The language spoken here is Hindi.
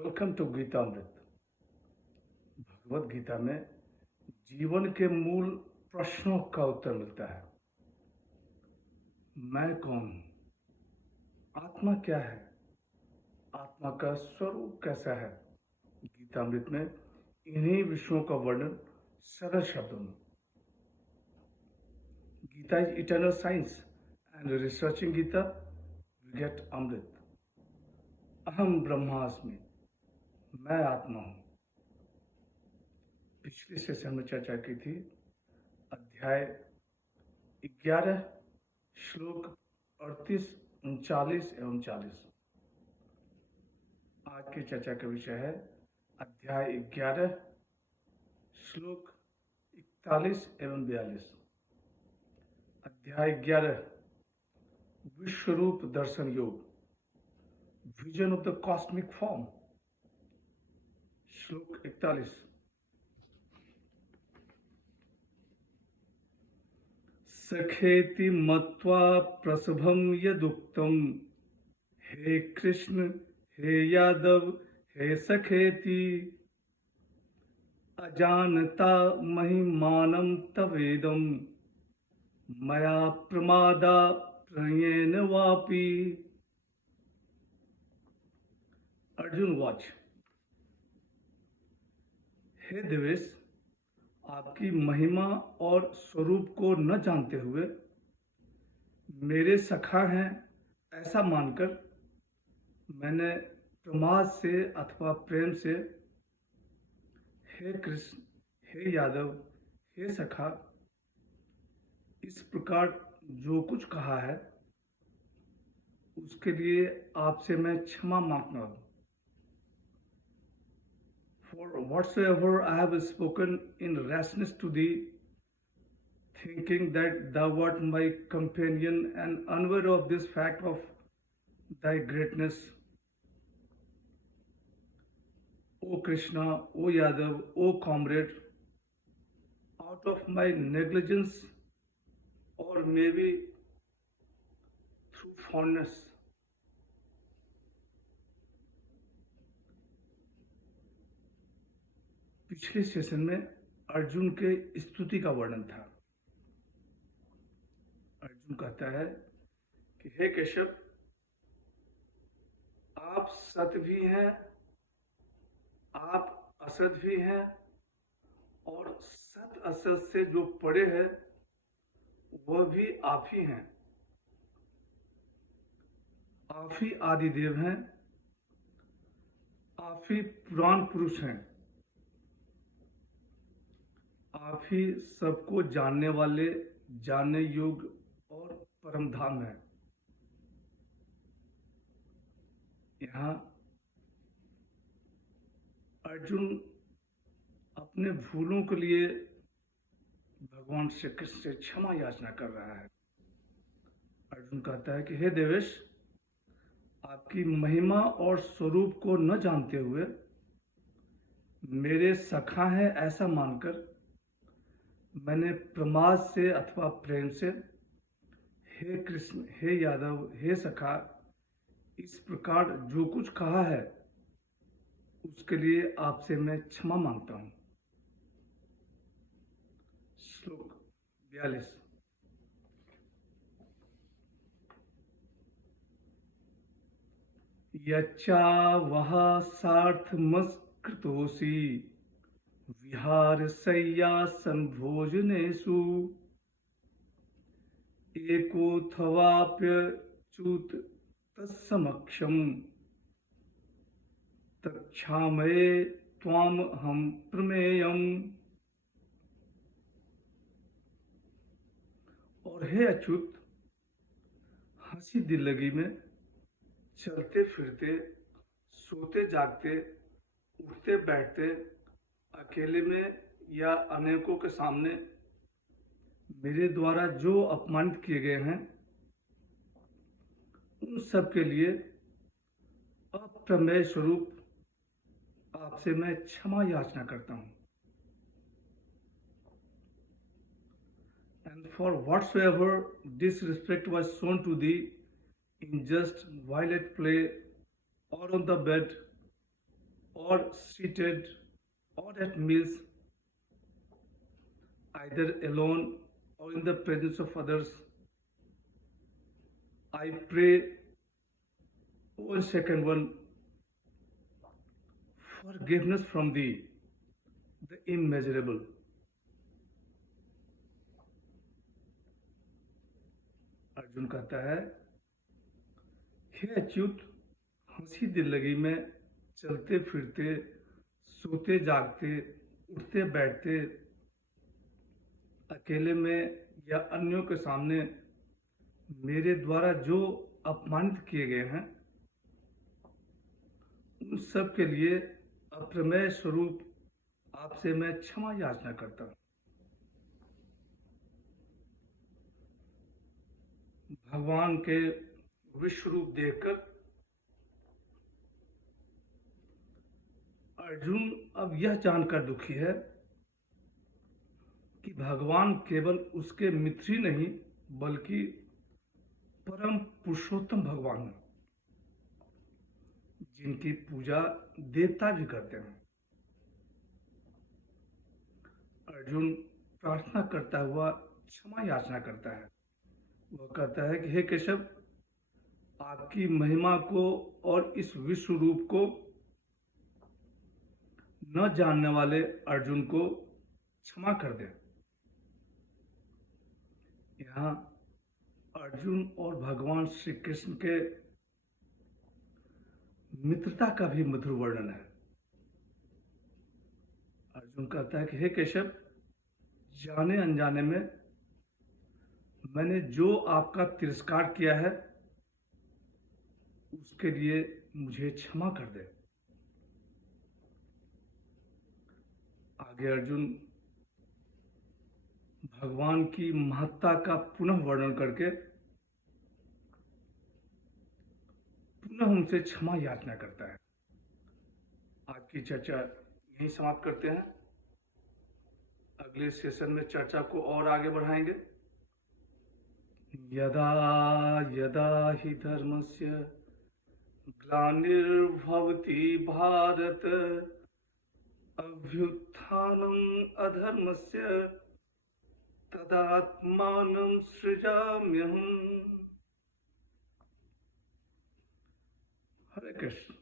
Welcome to Gitamrit. भगवत गीता में जीवन के मूल प्रश्नों का उत्तर मिलता है। मैं कौन हूँ? आत्मा क्या है? आत्मा का स्वरूप कैसा है? गीतामृत में इन्हीं विषयों का वर्णन सरल शब्दों में। Gita is eternal science and researching Gita we get amrit. अहम ब्रह्मास्मि, मैं आत्मा हूँ। पिछले सेशन में चर्चा की थी अध्याय 11 श्लोक 38, 39 एवं 40। आज की चर्चा का विषय है अध्याय 11 श्लोक 41 एवं 42। अध्याय 11 विश्वरूप दर्शन योग, vision of the cosmic form. श्लोक 41। सखेति मत्वा प्रसभम यदुक्तम, हे कृष्ण हे यादव हे सखेति, अजानता महिमानं तवेदं, मया प्रमादा प्रणयेन वापि। अर्जुन वाच, हे देवेश, आपकी महिमा और स्वरूप को न जानते हुए मेरे सखा हैं ऐसा मानकर मैंने प्रमाद से अथवा प्रेम से हे कृष्ण हे यादव हे सखा इस प्रकार जो कुछ कहा है उसके लिए आपसे मैं क्षमा मांगता हूँ। For whatsoever I have spoken in rashness to thee, thinking that thou art my companion and unaware of this fact of thy greatness, O Krishna, O Yadav, O comrade, out of my negligence or maybe through fondness, पिछले सेशन में अर्जुन के स्तुति का वर्णन था। अर्जुन कहता है कि हे केशव, आप सत भी हैं, आप असत भी हैं, और सत असत से जो परे है वह भी आप ही हैं। आप ही आदिदेव हैं, आप ही पुराण पुरुष हैं, आप ही सबको जानने वाले, जानने योग्य और परम धाम है। यहाँ अर्जुन अपने भूलों के लिए भगवान श्री कृष्ण से क्षमा याचना कर रहा है। अर्जुन कहता है कि हे देवेश, आपकी महिमा और स्वरूप को न जानते हुए मेरे सखा है ऐसा मानकर मैंने प्रमाद से अथवा प्रेम से हे कृष्ण हे यादव हे सखा इस प्रकार जो कुछ कहा है उसके लिए आपसे मैं क्षमा मांगता हूँ। श्लोक 42। यच्चा वह सार्थमस्कृतोषि विहारशय्यासन भोजनेषु, एकोऽथवाप्यच्युत तत्समक्षं, तत्क्षामये त्वामहं प्रमेयम्। और हे अच्युत, हंसी दिल लगी में चलते फिरते, सोते जागते, उठते बैठते, अकेले में या अनेकों के सामने मेरे द्वारा जो अपमानित किए गए हैं उन सब के लिए अप्रमेय स्वरूप आपसे मैं क्षमा याचना करता हूँ। And for whatsoever disrespect was shown to thee in just while at play or on the bed, or seated or at meals, either alone or in the presence of others, I pray, one second one, forgiveness from thee, the immeasurable. Arjun कहता है, हे अच्युत, हंसी दिल लगी में चलते फिरते, सोते जागते, उठते बैठते, अकेले में या अन्यों के सामने मेरे द्वारा जो अपमानित किए गए हैं, उन सब के लिए अप्रमेय स्वरूप आपसे मैं क्षमा याचना करता हूं। भगवान के विश्व रूप देखकर अर्जुन अब यह जानकर दुखी है कि भगवान केवल उसके मित्र ही नहीं बल्कि परम पुरुषोत्तम भगवान है, जिनकी पूजा देवता भी करते हैं। अर्जुन प्रार्थना करता हुआ क्षमा याचना करता है। वह कहता है कि हे केशव, आपकी महिमा को और इस विश्व रूप को न जानने वाले अर्जुन को क्षमा कर दे। यहाँ अर्जुन और भगवान श्री कृष्ण के मित्रता का भी मधुर वर्णन है। अर्जुन कहता है कि हे केशव, जाने अनजाने में मैंने जो आपका तिरस्कार किया है उसके लिए मुझे क्षमा कर दे। आगे अर्जुन भगवान की महत्ता का पुनः वर्णन करके पुनः उनसे क्षमा याचना करता है। आज की चर्चा यहीं समाप्त करते हैं। अगले सेशन में चर्चा को और आगे बढ़ाएंगे। यदा यदा हि धर्मस्य ग्लानिर्भवति भारत अभ्युत्थानम् अधर्मस्य तदात्मानं सृजाम्यहम्। हरे कृष्ण।